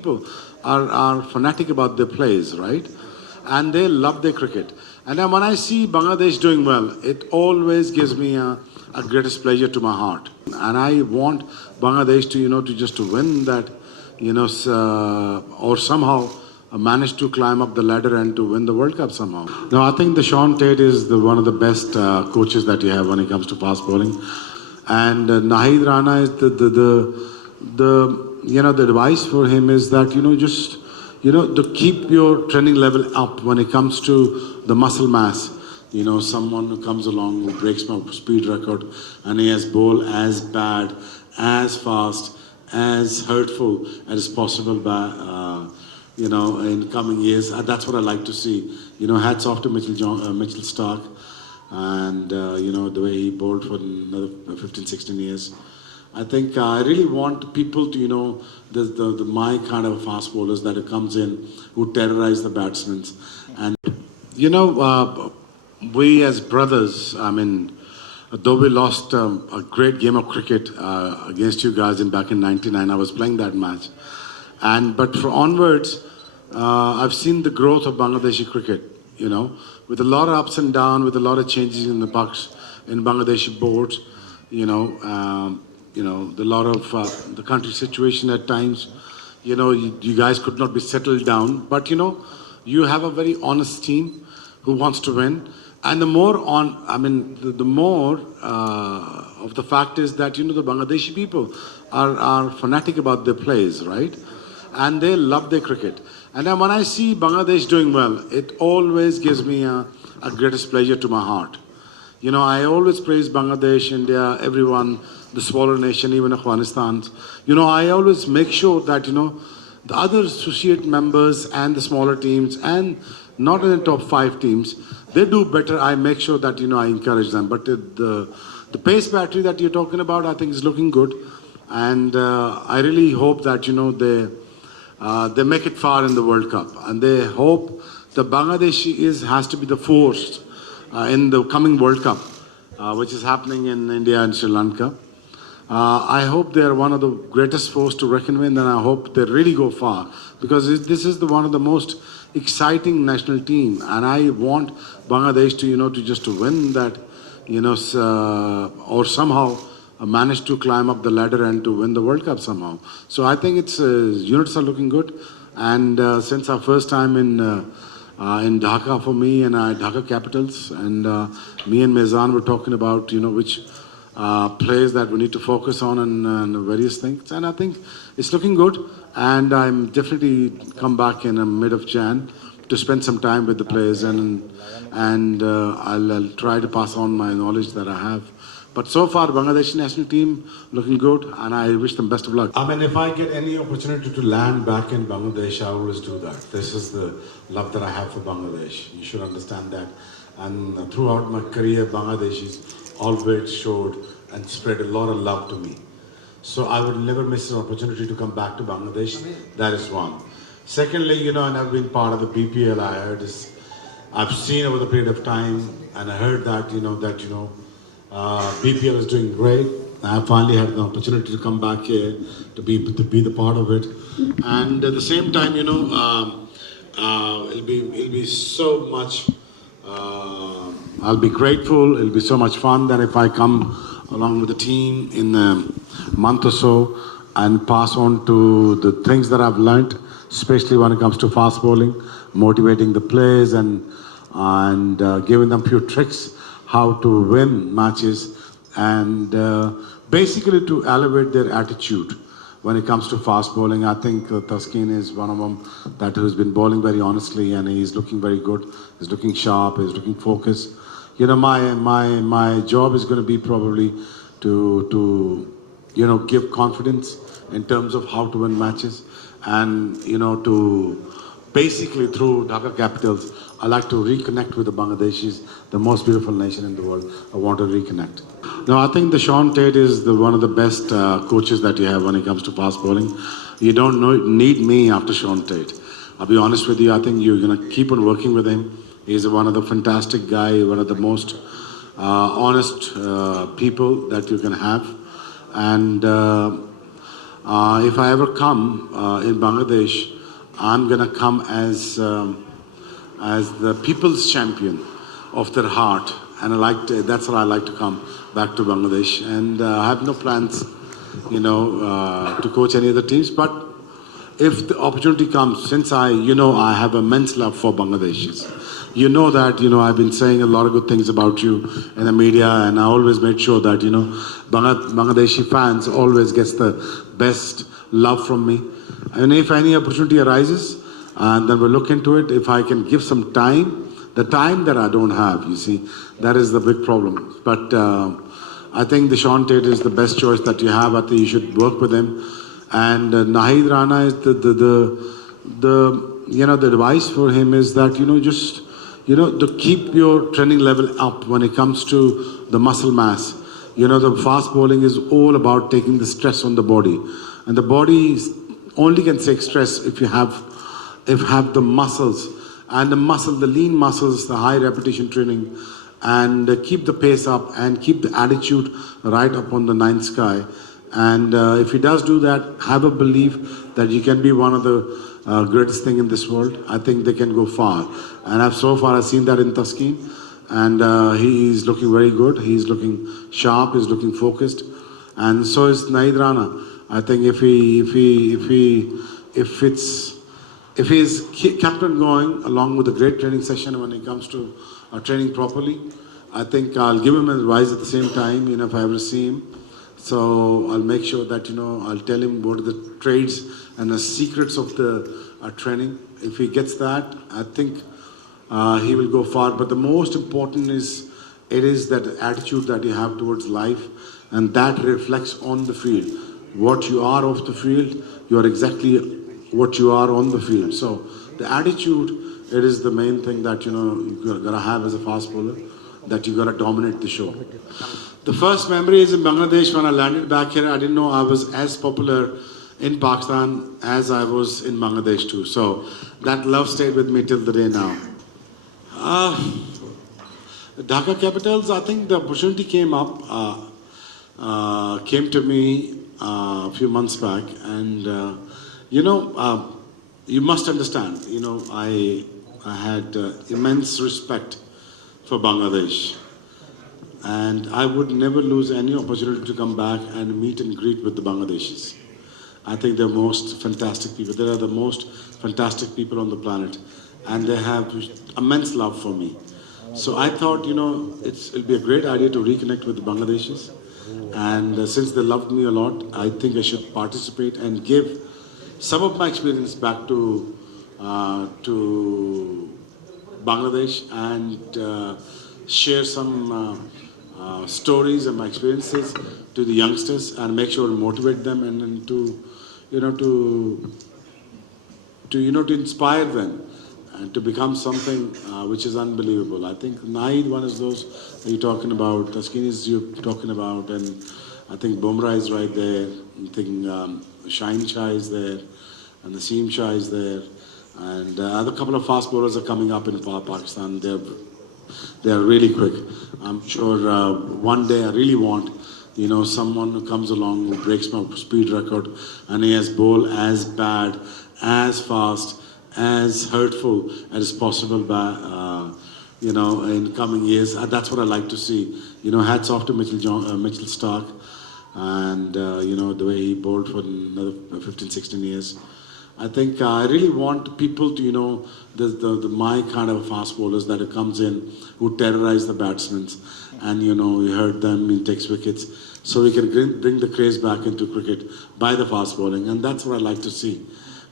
People are fanatic about their plays, right? And they love their cricket. And then when I see Bangladesh doing well, it always gives me a greatest pleasure to my heart. And I want Bangladesh to, to win that, or somehow manage to climb up the ladder and to win the World Cup somehow. No, I think the Sean Tate is one of the best coaches that you have when it comes to fast bowling. And Nahid Rana is the advice for him is that, to keep your training level up when it comes to the muscle mass. Someone who comes along who breaks my speed record and he has bowled as bad, as fast, as hurtful as possible by, in coming years. That's what I like to see. Hats off to Mitchell Stark and, the way he bowled for another 15, 16 years. I think I really want people to, the my kind of fast bowlers that comes in who terrorize the batsmen. And, we as brothers, though we lost a great game of cricket against you guys back in '99, I was playing that match. But for onwards, I've seen the growth of Bangladeshi cricket, with a lot of ups and downs, with a lot of changes in the Bucks, in Bangladeshi boards, the lot of the country situation at times, you guys could not be settled down, but you have a very honest team who wants to win. And the more the more of the fact is that, the Bangladeshi people are fanatic about their plays, right? And they love their cricket. And then when I see Bangladesh doing well, it always gives me a greatest pleasure to my heart. I always praise Bangladesh, India, everyone, the smaller nation, even Afghanistan. I always make sure that, the other associate members and the smaller teams and not in the top 5 teams, they do better. I make sure that, I encourage them. But the pace battery that you're talking about, I think is looking good. And I really hope that, they make it far in the World Cup. And they hope the Bangladesh has to be the force in the coming World Cup, which is happening in India and Sri Lanka. I hope they are one of the greatest force to reckon with, and I hope they really go far, because this is one of the most exciting national team, and I want Bangladesh to to win that, or somehow manage to climb up the ladder and to win the World Cup somehow. So I think its units are looking good, and since our first time in Dhaka for me and Dhaka Capitals, and me and Mezan were talking about which players that we need to focus on and various things, and I think it's looking good. And I'm definitely come back in the mid of Jan to spend some time with the players, and I'll try to pass on my knowledge that I have. But so far, Bangladesh national team looking good, and I wish them best of luck. If I get any opportunity to land back in Bangladesh, I always do that. This is the love that I have for Bangladesh. You should understand that. And throughout my career, Bangladeshis always showed and spread a lot of love to me. So I would never miss an opportunity to come back to Bangladesh. That is one. Secondly, and I've been part of the BPL. I've seen over the period of time, and I heard that, BPL is doing great. I finally had the opportunity to come back here to be the part of it. And at the same time, it'll be so much. I'll be grateful. It'll be so much fun that if I come along with the team in a month or so and pass on to the things that I've learned, especially when it comes to fast bowling, motivating the players and giving them a few tricks how to win matches, and basically to elevate their attitude when it comes to fast bowling. I think Taskeen is one of them that has been bowling very honestly, and he's looking very good. He's looking sharp. He's looking focused. My job is going to be probably to give confidence in terms of how to win matches, and to basically through Dhaka Capitals, I like to reconnect with the Bangladeshis, the most beautiful nation in the world. I want to reconnect. No, I think the Sean Tate is one of the best coaches that you have when it comes to fast bowling. You don't need me after Sean Tate. I'll be honest with you. I think you're going to keep on working with him. He's one of the fantastic guy, one of the most honest people that you can have. And if I ever come in Bangladesh, I'm gonna come as the people's champion of their heart, and that's what I like to come back to Bangladesh. And I have no plans, to coach any other teams. But if the opportunity comes, since I have immense love for Bangladeshis. You know that, I've been saying a lot of good things about you in the media, and I always made sure that, Bangladeshi fans always gets the best love from me. And if any opportunity arises, then we'll look into it. If I can give some time, the time that I don't have, you see, that is the big problem. But I think the Sean Tate is the best choice that you have. I think you should work with him. And Nahid Rana is the advice for him is that, just to keep your training level up when it comes to the muscle mass. The fast bowling is all about taking the stress on the body. And the body only can take stress if have the muscles. And the lean muscles, the high repetition training, and keep the pace up and keep the attitude right up on the ninth sky. And if he does do that, have a belief that you can be one of the greatest thing in this world. I think they can go far. And I've seen that in Taskeen. And he is looking very good. He's looking sharp. He's looking focused. And so is Nahid Rana. I think if he's kept on going along with a great training session when it comes to training properly, I think I'll give him advice at the same time, if I ever see him. So I'll make sure that, I'll tell him what are the trades and the secrets of the training. If he gets that, I think he will go far. But the most important is that attitude that you have towards life, and that reflects on the field. What you are off the field, you are exactly what you are on the field. So the attitude, it is the main thing that you gotta have as a fast bowler, that you gotta dominate the show. The first memory is in Bangladesh. When I landed back here, I didn't know I was as popular in Pakistan as I was in Bangladesh too. So that love stayed with me till the day now. The Dhaka Capitals, I think the opportunity came to me a few months back, and you must understand, I had immense respect for Bangladesh, and I would never lose any opportunity to come back and meet and greet with the Bangladeshis. I think they're most fantastic people. They are the most fantastic people on the planet, and they have immense love for me. So I thought, it'll be a great idea to reconnect with the Bangladeshis. And since they loved me a lot, I think I should participate and give some of my experience back to Bangladesh, and share some stories and my experiences to the youngsters, and make sure to motivate them, and to inspire them and to become something which is unbelievable. I think Nahid, one is those that you're talking about, Taskeen is you're talking about, and I think Bumrah is right there. I think Shaheen Shah is there, and Naseem Shah is there, and other couple of fast bowlers are coming up in Pakistan. They're really quick. I'm sure one day I really want, someone who comes along who breaks my speed record, and he has bowled as bad, as fast, as hurtful as possible by, in coming years. That's what I like to see. Hats off to Mitchell Starc, and, the way he bowled for another 15, 16 years. I think I really want people to, my kind of fast bowlers that comes in, who terrorize the batsmen, and, we hurt them, he takes wickets. So we can bring the craze back into cricket by the fast bowling, and that's what I like to see.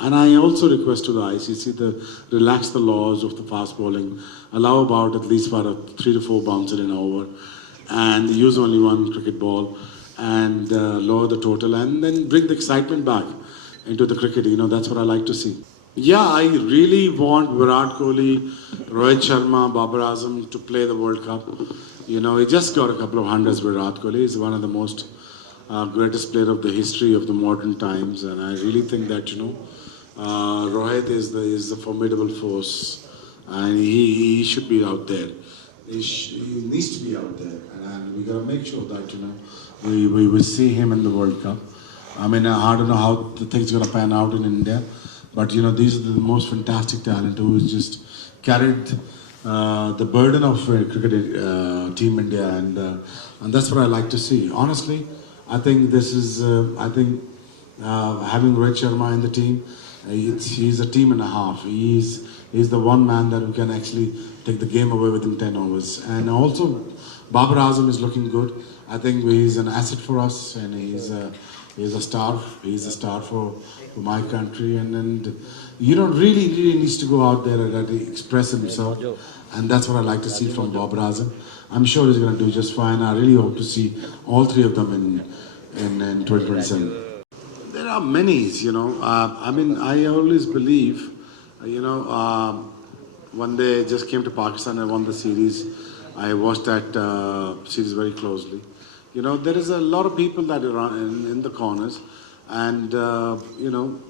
And I also request to the ICC to relax the laws of the fast bowling, allow about at least 3 to 4 bounces in an over, and use only one cricket ball, and lower the total, and then bring the excitement back into the cricket. That's what I like to see. Yeah, I really want Virat Kohli, Rohit Sharma, Babar Azam to play the World Cup. He just got a couple of hundreds. Virat Kohli is one of the most greatest player of the history of the modern times, and I really think that Rohit is the formidable force, and he should be out there. He needs to be out there, and we got to make sure that we will see him in the World Cup. I mean, I don't know how the things are going to pan out in India, but you know, these are the most fantastic talent who has just carried the burden of cricket team India, and that's what I like to see. Honestly, I think this is I think having Rohit Sharma in the team, he's a team and a half. He's the one man that who can actually take the game away within 10 overs, and also Babar Azam is looking good. I think he's an asset for us, and he's a star. He's a star for my country, and you know, really needs to go out there and really express himself, and that's what I like to see from Babar Azam. I'm sure he's going to do just fine. I really hope to see all three of them in 2027. There are many, you know. I mean, I always believe, you know, when they just came to Pakistan and won the series, I watched that series very closely. You know, there is a lot of people that are in the corners, and you know,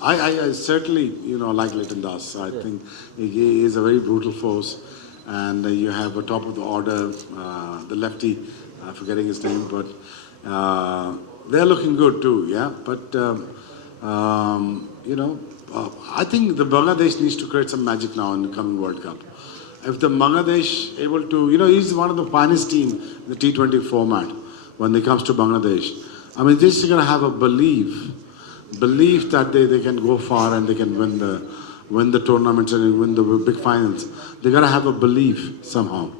I certainly, you know, like Leighton Das. I think he is a very brutal force, and you have a top of the order, the lefty, forgetting his name, but they're looking good too, yeah. But you know, I think the Bangladesh needs to create some magic now in the coming World Cup. If the Bangladesh able to, you know, he's one of the finest team in the T20 format when it comes to Bangladesh. I mean, they're just going to have a belief that they can go far and they can win the tournaments and win the big finals. They got to have a belief somehow.